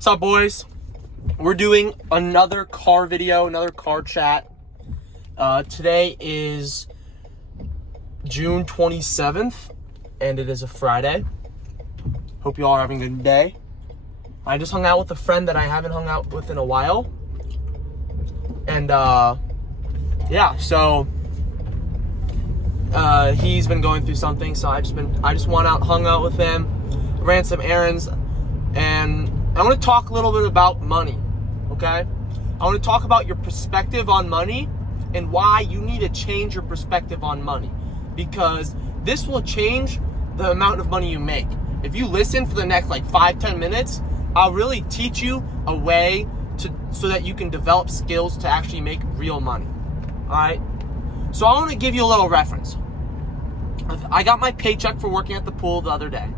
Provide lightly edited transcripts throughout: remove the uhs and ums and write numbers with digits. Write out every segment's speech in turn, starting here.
What's up, boys? We're doing another car video, another car chat. Today is June 27th, and it is a Friday. Hope you all are having a good day. I just hung out with a friend that I haven't hung out with in a while. And, he's been going through something, so I just went out, hung out with him, ran some errands, and I want to talk a little bit about money, okay? I want to talk about your perspective on money and why you need to change your perspective on money, because this will change the amount of money you make. If you listen for the next 5-10 minutes, I'll really teach you a way so that you can develop skills to actually make real money, all right? So I want to give you a little reference. I got my paycheck for working at the pool the other day.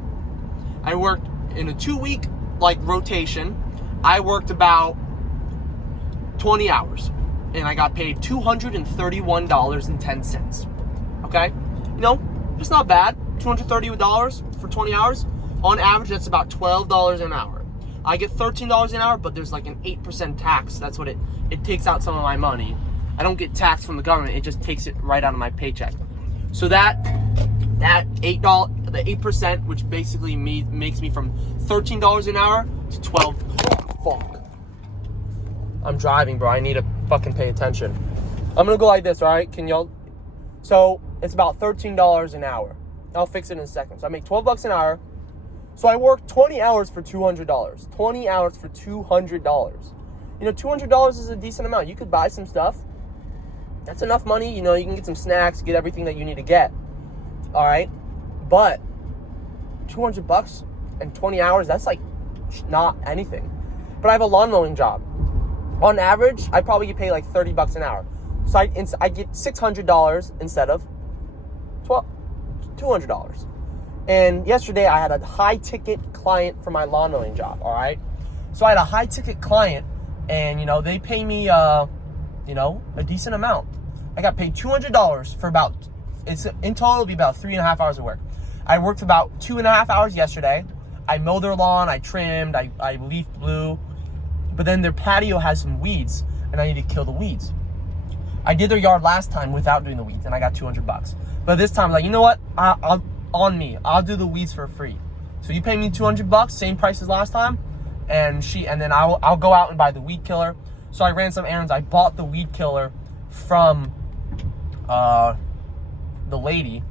I worked in a 2-week rotation. I worked about 20 hours and I got paid $231.10. Okay? It's not bad. $230 for 20 hours. On average, that's about $12 an hour. I get $13 an hour, but there's an 8% tax. That's what it takes out some of my money. I don't get taxed from the government. It just takes it right out of my paycheck. So that $8, the 8%, which basically makes me from $13 an hour to $12. Oh, fuck. I'm driving, bro. I need to fucking pay attention. I'm gonna go like this, all right? Can y'all? So it's about $13 an hour. I'll fix it in a second. So I make $12 an hour. So I work 20 hours for $200. 20 hours for $200. $200 is a decent amount. You could buy some stuff. That's enough money. You can get some snacks, get everything that you need to get. All right? But $200 and 20 hours, that's not anything. But I have a lawn mowing job. On average, I probably get paid $30 an hour. So I get $600 instead of $200. And yesterday I had a high ticket client for my lawn mowing job, all right? So I had a high ticket client and, they pay me, a decent amount. I got paid $200 for in total it'll be about 3.5 hours of work. I worked about 2.5 hours yesterday. I mowed their lawn, I trimmed, I leaf blew, but then their patio has some weeds and I need to kill the weeds. I did their yard last time without doing the weeds and I got $200. But this time, you know what? I'll do the weeds for free. So you pay me $200, same price as last time, and then I'll go out and buy the weed killer. So I ran some errands. I bought the weed killer from the lady.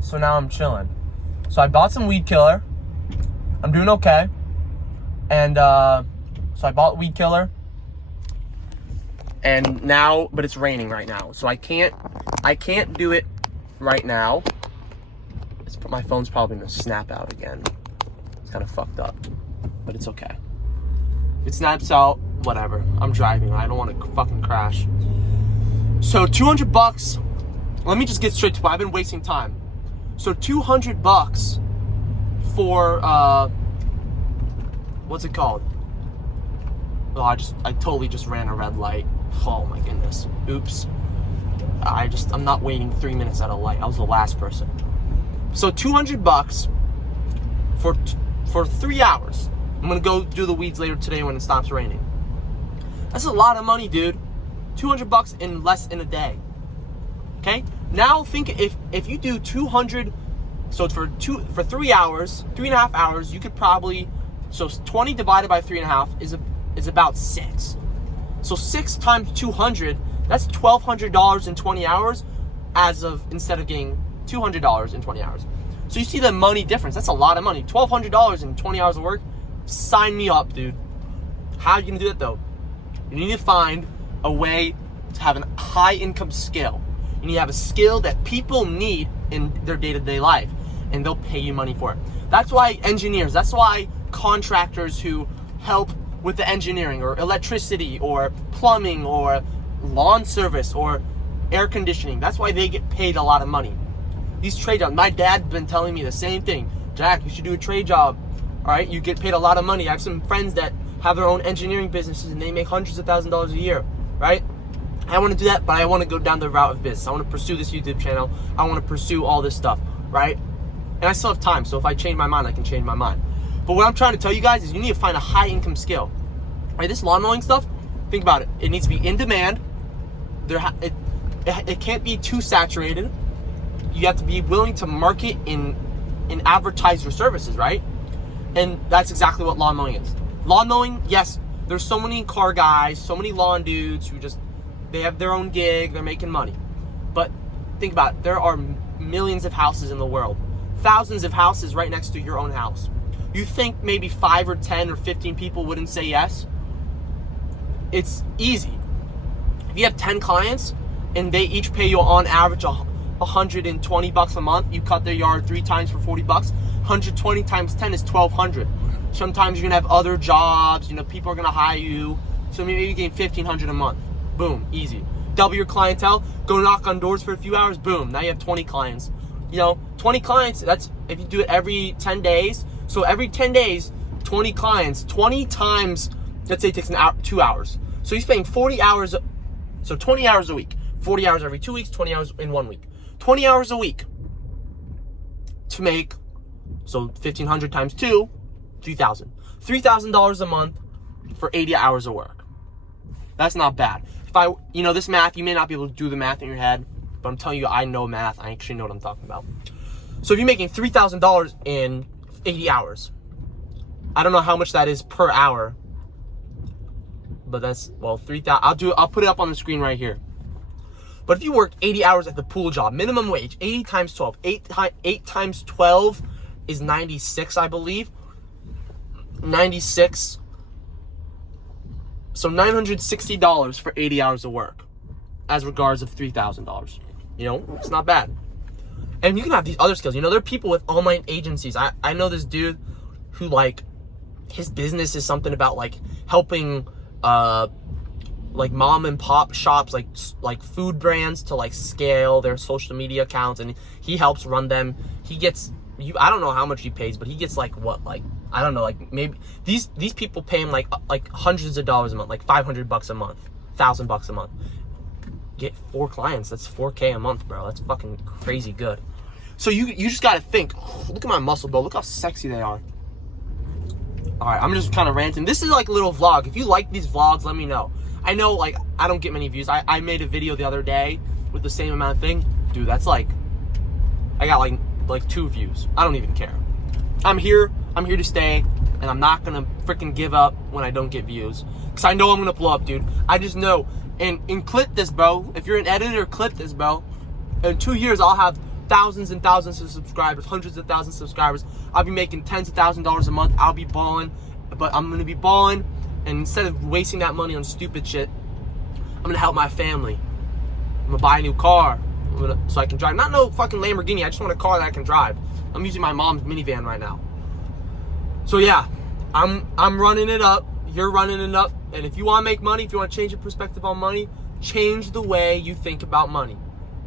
So now I'm chilling. So I bought some weed killer. I'm doing okay. And so I bought weed killer. And now, but it's raining right now. So I can't do it right now. My phone's probably gonna snap out again. It's kind of fucked up, but it's okay. If it snaps out, whatever. I'm driving. I don't want to fucking crash. So $200. Let me just get straight to it. I've been wasting time. So $200 for what's it called? Oh, I totally just ran a red light. Oh my goodness. Oops. I'm not waiting 3 minutes at a light. I was the last person. So $200 for 3 hours. I'm gonna go do the weeds later today when it stops raining. That's a lot of money, dude. $200 in less than a day. Okay? Now think if you do 200, so for 3 hours, 3.5 hours, you could probably, so 20 divided by 3.5 is about 6. So 6 times 200, that's $1,200 in 20 hours instead of getting $200 in 20 hours. So you see the money difference. That's a lot of money. $1,200 in 20 hours of work. Sign me up, dude. How are you gonna do that though? You need to find a way to have a high income skill. You need to have a skill that people need in their day-to-day life, and they'll pay you money for it. That's why engineers, that's why contractors who help with the engineering or electricity or plumbing or lawn service or air conditioning, that's why they get paid a lot of money. These trade jobs, my dad's been telling me the same thing. Jack, you should do a trade job. All right, you get paid a lot of money. I have some friends that have their own engineering businesses and they make hundreds of thousands of dollars a year, right? I want to do that, but I want to go down the route of business. I want to pursue this YouTube channel. I want to pursue all this stuff, right? And I still have time, so if I change my mind, I can change my mind. But what I'm trying to tell you guys is you need to find a high income skill. Right, this lawn mowing stuff, think about it. It needs to be in demand. It can't be too saturated. You have to be willing to market and advertise your services, right? And that's exactly what lawn mowing is. Lawn mowing, yes, there's so many car guys, so many lawn dudes who they have their own gig, they're making money. But think about it, there are millions of houses in the world. Thousands of houses right next to your own house. You think maybe 5 or 10 or 15 people wouldn't say yes? It's easy. If you have 10 clients and they each pay you on average $120 a month, you cut their yard 3 times for $40. 120 times 10 is $1,200. Sometimes you're gonna have other jobs. People are gonna hire you. So maybe you gain $1,500 a month. Boom, easy. Double your clientele. Go knock on doors for a few hours. Boom, now you have 20 clients. 20 clients. That's if you do it every 10 days. So every 10 days, 20 clients. 20 times. Let's say it takes 2 hours. So you're spending 40 hours. So 20 hours a week. 40 hours every 2 weeks. 20 hours in 1 week. 20 hours a week to make, so 1,500 times 2, $3,000. $3,000 a month for 80 hours of work. That's not bad. If this math, you may not be able to do the math in your head, but I'm telling you, I know math. I actually know what I'm talking about. So if you're making $3,000 in 80 hours, I don't know how much that is per hour, but that's, 3,000. I'll put it up on the screen right here. But if you work 80 hours at the pool job, minimum wage, 80 times 12. 8 times 12 is 96, I believe. 96. So $960 for 80 hours of work as regards of $3,000. It's not bad. And you can have these other skills. There are people with online agencies. I know this dude who, his business is something about, helping, mom and pop shops, like food brands to scale their social media accounts, and he helps run them. He gets I don't know how much he pays, but he gets I don't know, maybe these people pay him like hundreds of dollars a month, like $500 a month, $1,000 a month. Get 4 clients, that's $4K a month, bro. That's fucking crazy good. So you just gotta think. Look at my muscle, bro. Look how sexy they are. All right, I'm just kind of ranting. This is like a little vlog. If you like these vlogs, let me know. I know, I don't get many views. I made a video the other day with the same amount of thing. Dude, that's I got like 2 views. I don't even care. I'm here to stay, and I'm not gonna freaking give up when I don't get views. Because I know I'm gonna blow up, dude. I just know. And clip this, bro. If you're an editor, clip this, bro. In 2 years, I'll have thousands and thousands of subscribers, hundreds of thousands of subscribers. I'll be making tens of thousands of dollars a month. I'll be balling. But I'm gonna be balling. And instead of wasting that money on stupid shit, I'm gonna help my family. I'm gonna buy a new car so I can drive. Not no fucking Lamborghini. I just want a car that I can drive. I'm using my mom's minivan right now. So yeah, I'm running it up. You're running it up. And if you want to make money, if you want to change your perspective on money, change the way you think about money.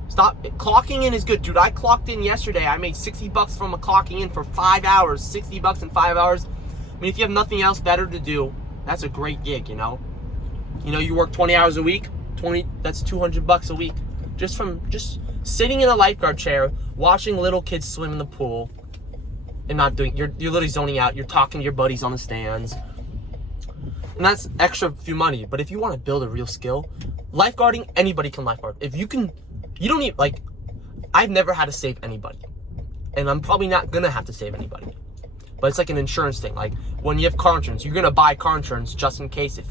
Stop. Clocking in is good, dude. I clocked in yesterday. I made $60 from clocking in for 5 hours. $60 in 5 hours. I mean, if you have nothing else better to do, that's a great gig, you work 20 hours a week, that's $200 a week. Just sitting in a lifeguard chair, watching little kids swim in the pool, and not doing, you're literally zoning out. You're talking to your buddies on the stands. And that's extra few money. But if you want to build a real skill, lifeguarding, anybody can lifeguard. If you can, you don't need, I've never had to save anybody. And I'm probably not going to have to save anybody. But it's like an insurance thing. Like when you have car insurance, you're going to buy car insurance just in case if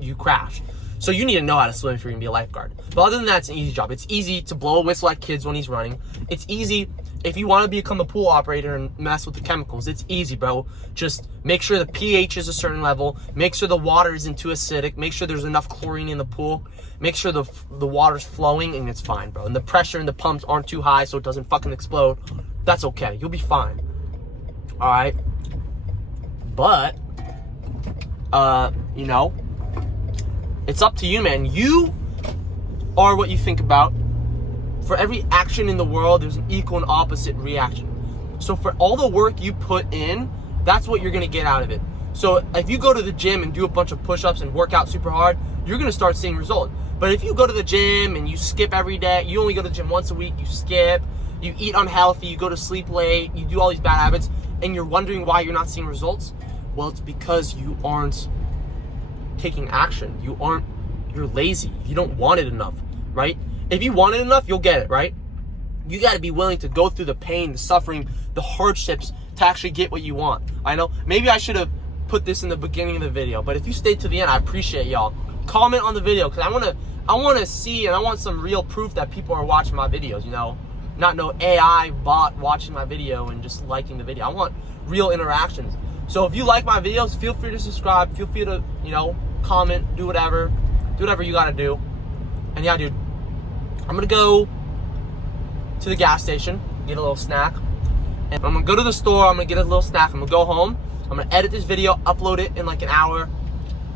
you crash. So you need to know how to swim if you're going to be a lifeguard. But other than that, it's an easy job. It's easy to blow a whistle at kids when he's running. It's easy if you want to become a pool operator and mess with the chemicals. It's easy, bro. Just make sure the pH is a certain level. Make sure the water isn't too acidic. Make sure there's enough chlorine in the pool. Make sure the water's flowing, and it's fine, bro. And the pressure in the pumps aren't too high so it doesn't fucking explode. That's okay. You'll be fine. All right? But, it's up to you, man. You are what you think about. For every action in the world, there's an equal and opposite reaction. So for all the work you put in, that's what you're going to get out of it. So if you go to the gym and do a bunch of push-ups and work out super hard, you're going to start seeing results. But if you go to the gym and you skip every day, you only go to the gym once a week, you skip, you eat unhealthy, you go to sleep late, you do all these bad habits, and you're wondering why you're not seeing results, well, it's because you aren't taking action. You're lazy. You don't want it enough, right? If you want it enough, you'll get it, right? You got to be willing to go through the pain, the suffering, the hardships to actually get what you want. I know maybe I should have put this in the beginning of the video, but if you stayed to the end, I appreciate y'all. Comment on the video, because I want to see, and I want some real proof that people are watching my videos, you know? Not no AI bot watching my video and just liking the video. I want real interactions. So if you like my videos, feel free to subscribe, feel free to, you know, comment, do whatever you gotta do. And yeah, dude, I'm gonna go to the gas station, get a little snack, and I'm gonna go to the store, I'm gonna get a little snack, I'm gonna go home, I'm gonna edit this video, upload it in like an hour,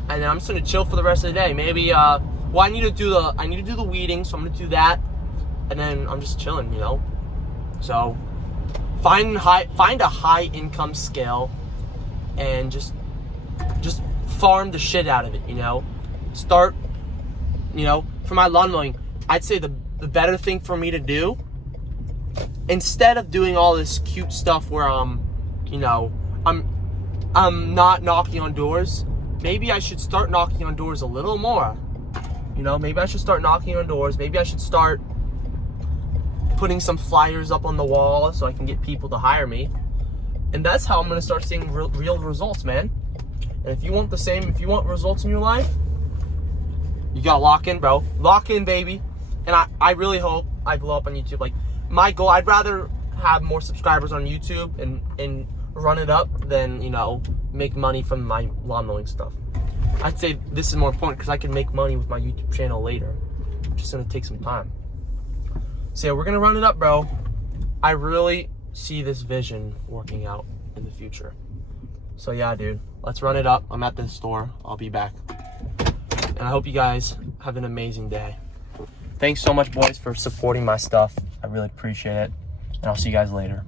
and then I'm just gonna chill for the rest of the day. Maybe well, I need to do the weeding, so I'm gonna do that, and then I'm just chilling, you know. So find a high income skill and just farm the shit out of it, you know. Start, you know, for my lawn mowing, I'd say the better thing for me to do, instead of doing all this cute stuff where you know, I'm not knocking on doors, maybe I should start knocking on doors a little more. You know, maybe I should start knocking on doors. Maybe I should start putting some flyers up on the wall so I can get people to hire me. And that's how I'm gonna start seeing real results, man. And if you want results in your life, you gotta lock in, bro. Lock in, baby. And I really hope I blow up on YouTube. Like, my goal, I'd rather have more subscribers on YouTube and run it up than, you know, make money from my lawn mowing stuff. I'd say this is more important because I can make money with my YouTube channel later. It's just gonna take some time. So yeah, we're gonna run it up, bro. I really see this vision working out in the future. So yeah, dude, let's run it up. I'm at the store. I'll be back. And I hope you guys have an amazing day. Thanks so much, boys, for supporting my stuff. I really appreciate it. And I'll see you guys later.